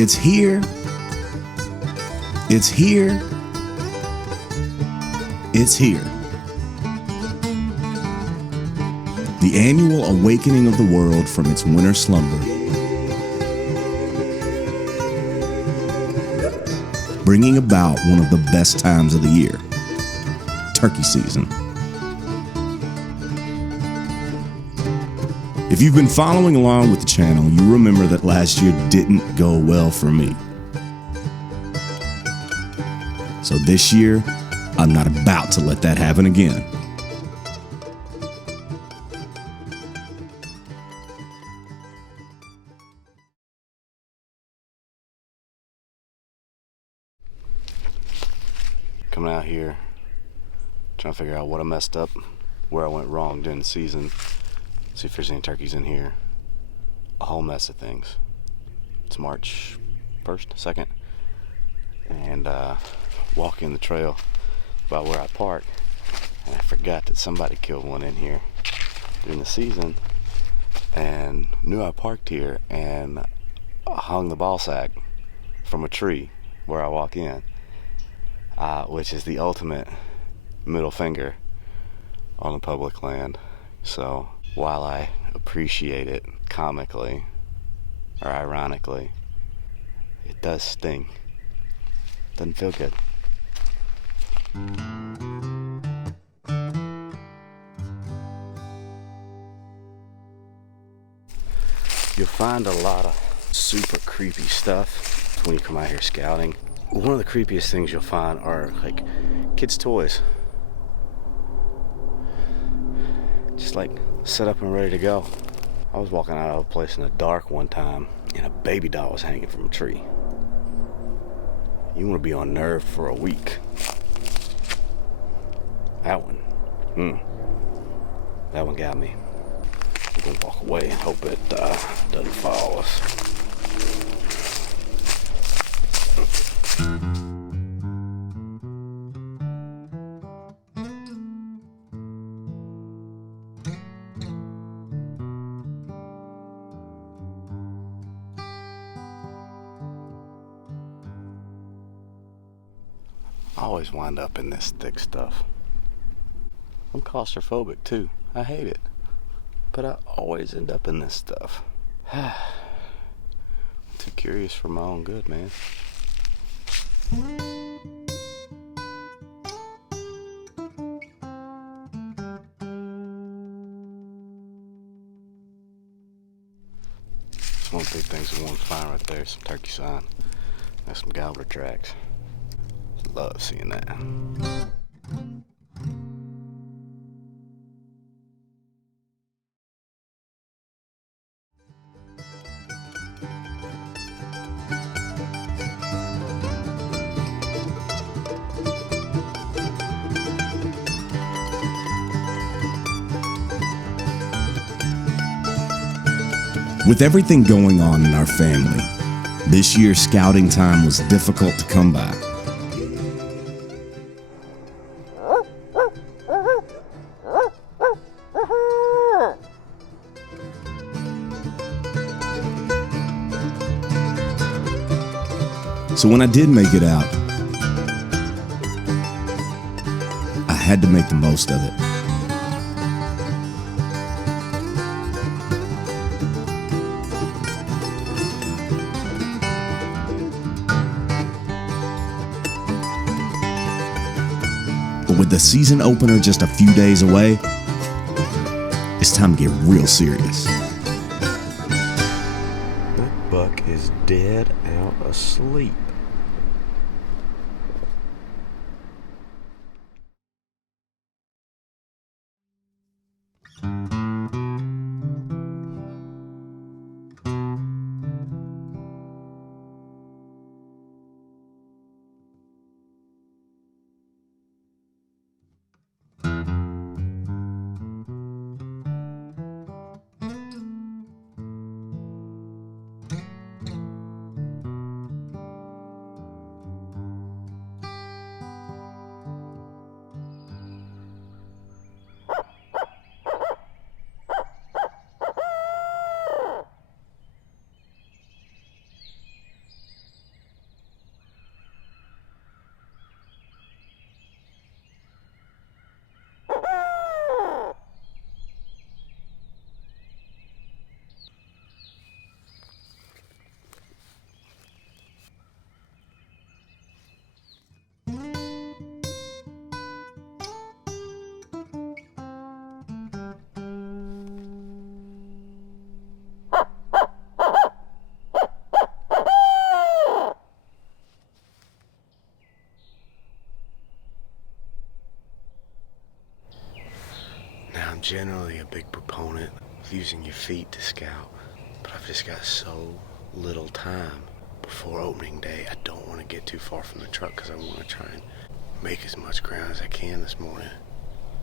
It's here. It's here. It's here. The annual awakening of the world from its winter slumber. Bringing about one of the best times of the year, turkey season. If you've been following along with the channel, you remember that last year didn't go well for me. So this year, I'm not about to let that happen again. Coming out here, trying to figure out what I messed up, where I went wrong during the season, see if there's any turkeys in here. A whole mess of things. It's March 1st, 2nd, and walking the trail by where I park, and I forgot that somebody killed one in here during the season, and knew I parked here and hung the ball sack from a tree where I walk in. Which is the ultimate middle finger on the public land. So while I appreciate it comically or ironically, it does sting. Doesn't feel good. You'll find a lot of super creepy stuff when you come out here scouting. One of the creepiest things you'll find are like kids' toys. Just like set up and ready to go. I was walking out of a place in the dark one time and a baby doll was hanging from a tree. You want to be on nerve for a week. That one, that one got me. I'm gonna walk away and hope it doesn't follow us. I always wind up in this thick stuff. I'm claustrophobic too. I hate it. But I always end up in this stuff. I'm too curious for my own good, man. That's one big thing we want to find right there. Some turkey sign. That's some gobbler tracks. Love seeing that. With everything going on in our family, this year's scouting time was difficult to come by. So when I did make it out, I had to make the most of it. But with the season opener just a few days away, it's time to get real serious. That buck is dead out asleep. I'm generally a big proponent of using your feet to scout, but I've just got so little time before opening day. I don't want to get too far from the truck because I want to try and make as much ground as I can this morning.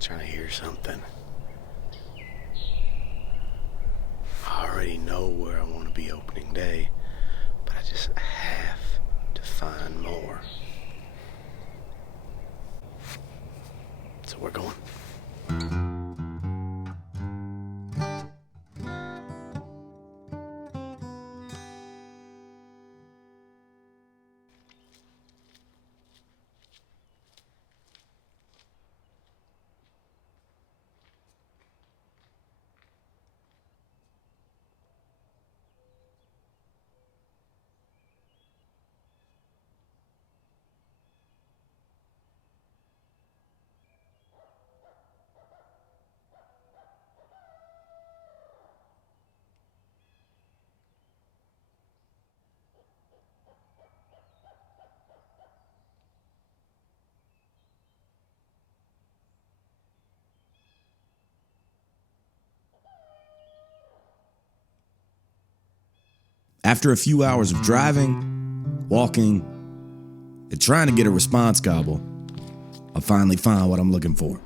Trying to hear something. I already know where I want to be opening day, but I just have to find more. So we're going. After a few hours of driving, walking, and trying to get a response gobble, I finally find what I'm looking for.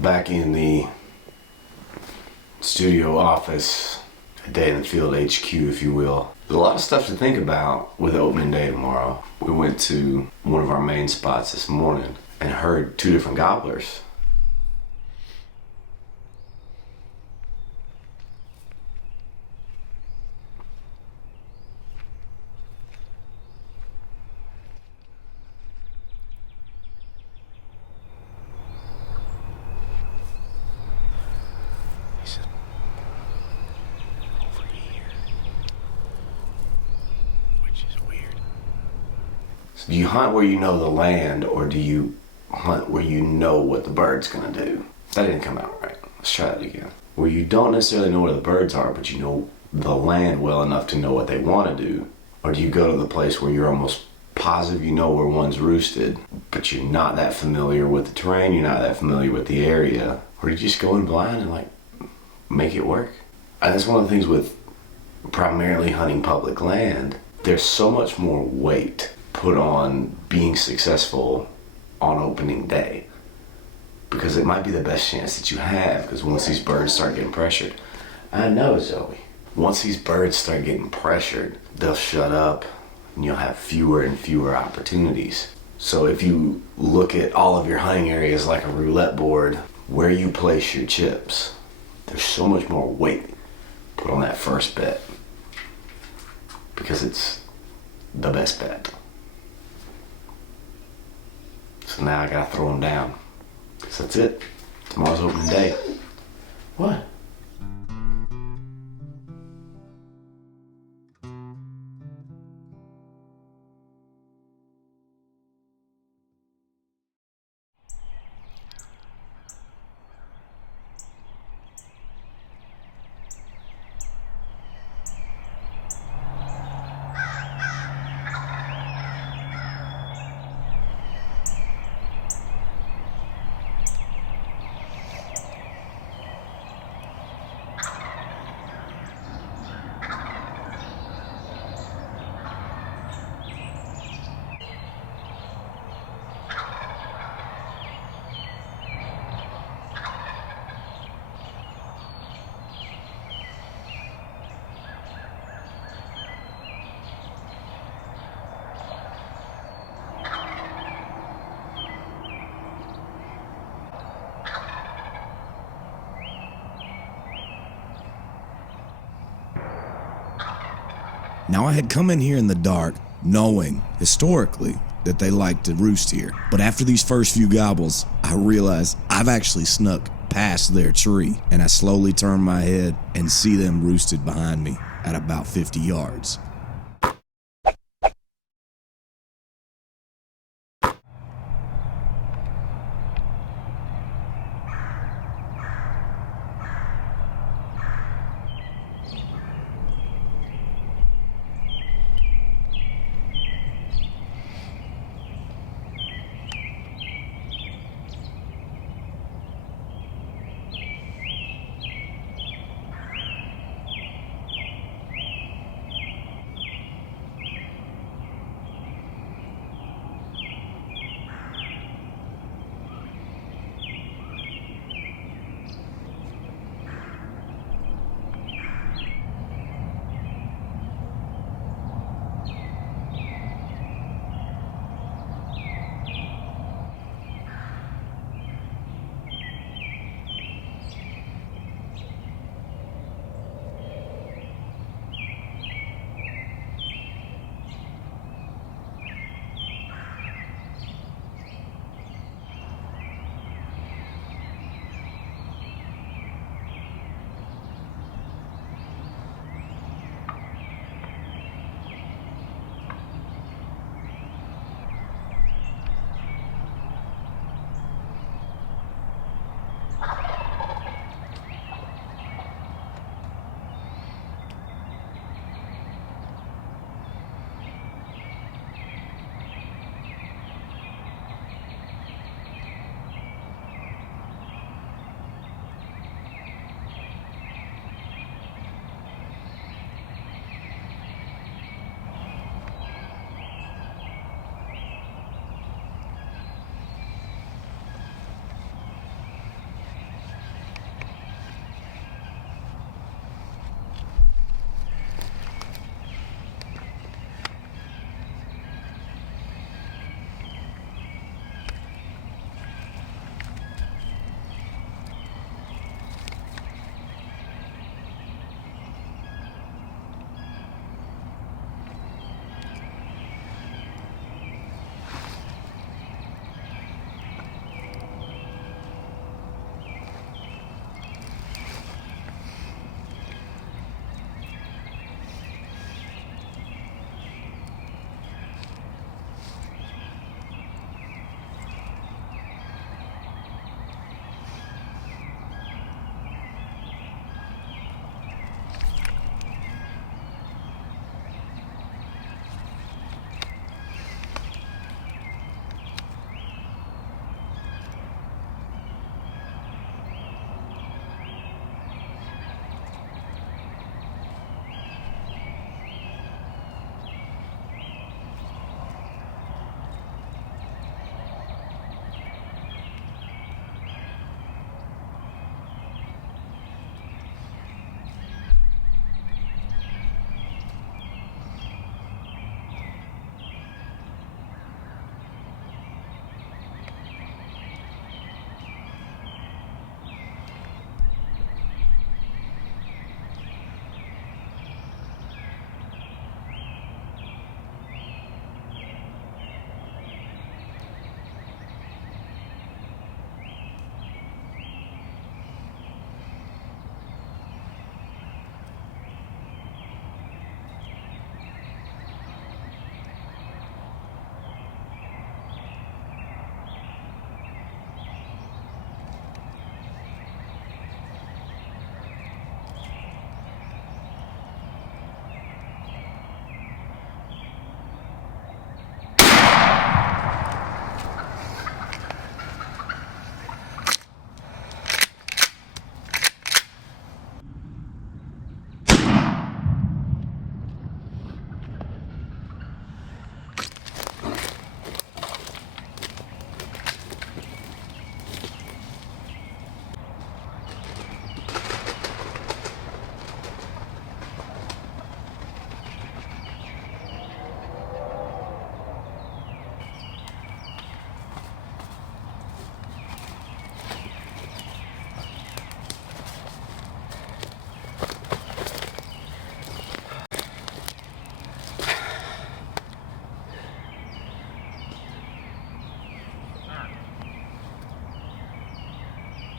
Back in the studio office at Day in the Field HQ, if you will. There's a lot of stuff to think about with opening day tomorrow. We went to one of our main spots this morning and heard two different gobblers. Do you hunt where you know the land, or do you hunt where you know what the bird's gonna do? That didn't come out right. Let's try that again. Where you don't necessarily know where the birds are, but you know the land well enough to know what they want to do? Or do you go to the place where you're almost positive you know where one's roosted, but you're not that familiar with the terrain, you're not that familiar with the area? Or do you just go in blind and make it work? And that's one of the things with primarily hunting public land. There's so much more weight put on being successful on opening day, because it might be the best chance that you have, because once these birds start getting pressured, I know, Zoe, once these birds start getting pressured, they'll shut up and you'll have fewer and fewer opportunities. So if you look at all of your hunting areas like a roulette board, where you place your chips, there's so much more weight put on that first bet, because it's the best bet. So now I gotta throw them down, because that's it. Tomorrow's opening day. What? Now, I had come in here in the dark, knowing, historically, that they like to roost here. But after these first few gobbles, I realized I've actually snuck past their tree, and I slowly turn my head and see them roosted behind me at about 50 yards.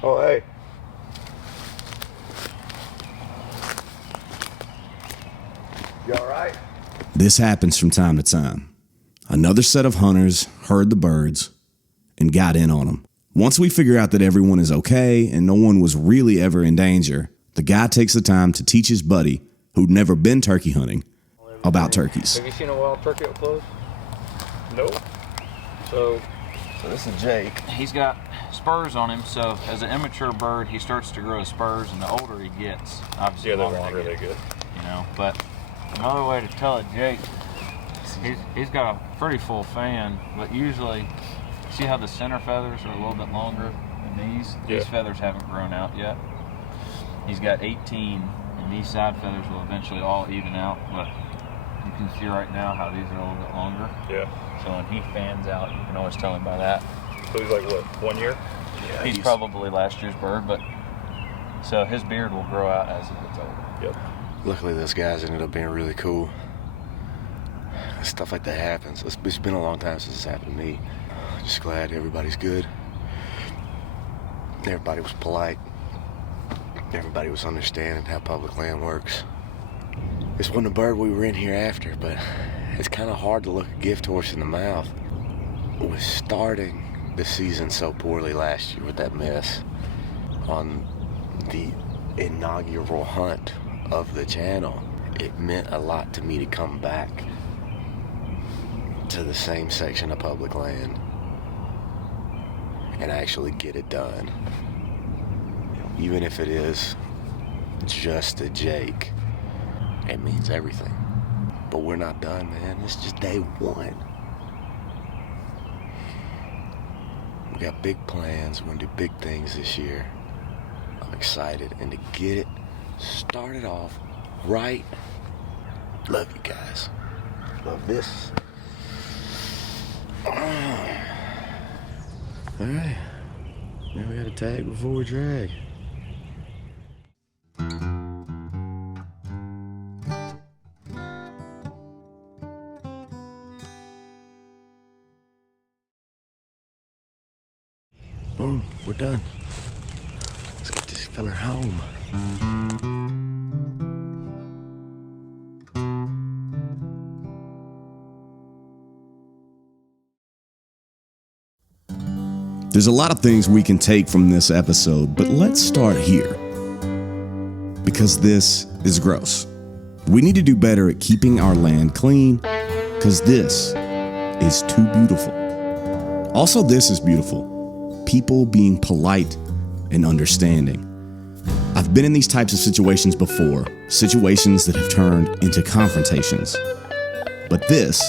Oh, hey. You all right? This happens from time to time. Another set of hunters heard the birds and got in on them. Once we figure out that everyone is okay and no one was really ever in danger, the guy takes the time to teach his buddy, who'd never been turkey hunting, about turkeys. Have you seen a wild turkey up close? Nope. So this is Jake. he's got spurs on him, so as an immature bird, he starts to grow spurs, and the older he gets, obviously Yeah, the longer longer they they get, get. you know. But another way to tell it, Jake, he's got a pretty full fan, but usually, see how the center feathers are a little bit longer than these? These Yeah. feathers haven't grown out yet. He's got 18, and these side feathers will eventually all even out, but you can see right now how these are a little bit longer. Yeah. So when he fans out, you can always tell him by that. So he's like, what, 1 year? Yeah, He's probably last year's bird, but so his beard will grow out as he gets older. Yep. Luckily, those guys ended up being really cool. Stuff like that happens. It's been a long time since it's happened to me. Just glad everybody's good. Everybody was polite. Everybody was understanding how public land works. This wasn't a bird we were in here after, but it's kind of hard to look a gift horse in the mouth. With starting the season so poorly last year with that mess on the inaugural hunt of the channel, it meant a lot to me to come back to the same section of public land and actually get it done. Even if it is just a Jake, it means everything. But we're not done, man. It's just day one. We got big plans. We're gonna do big things this year. I'm excited, and to get it started off right. Love you guys. Love this. All right. Now we got to tag before we drag. Boom, we're done. Let's get this fella home. There's a lot of things we can take from this episode, but let's start here. Because this is gross. We need to do better at keeping our land clean, because this is too beautiful. Also, this is beautiful. People being polite and understanding. I've been in these types of situations before, situations that have turned into confrontations. But this,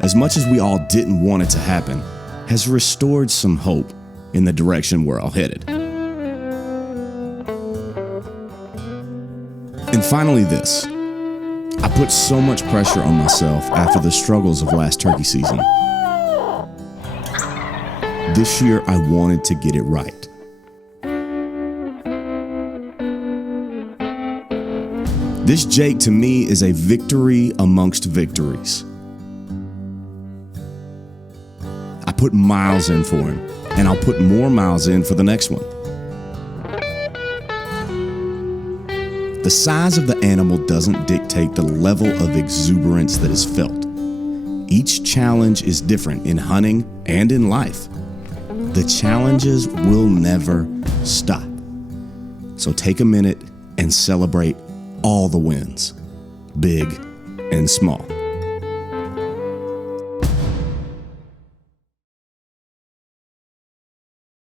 as much as we all didn't want it to happen, has restored some hope in the direction we're all headed. And finally this. I put so much pressure on myself after the struggles of last turkey season. This year I wanted to get it right. This Jake to me is a victory amongst victories. I put miles in for him, and I'll put more miles in for the next one. The size of the animal doesn't dictate the level of exuberance that is felt. Each challenge is different in hunting and in life. The challenges will never stop. So take a minute and celebrate all the wins, big and small.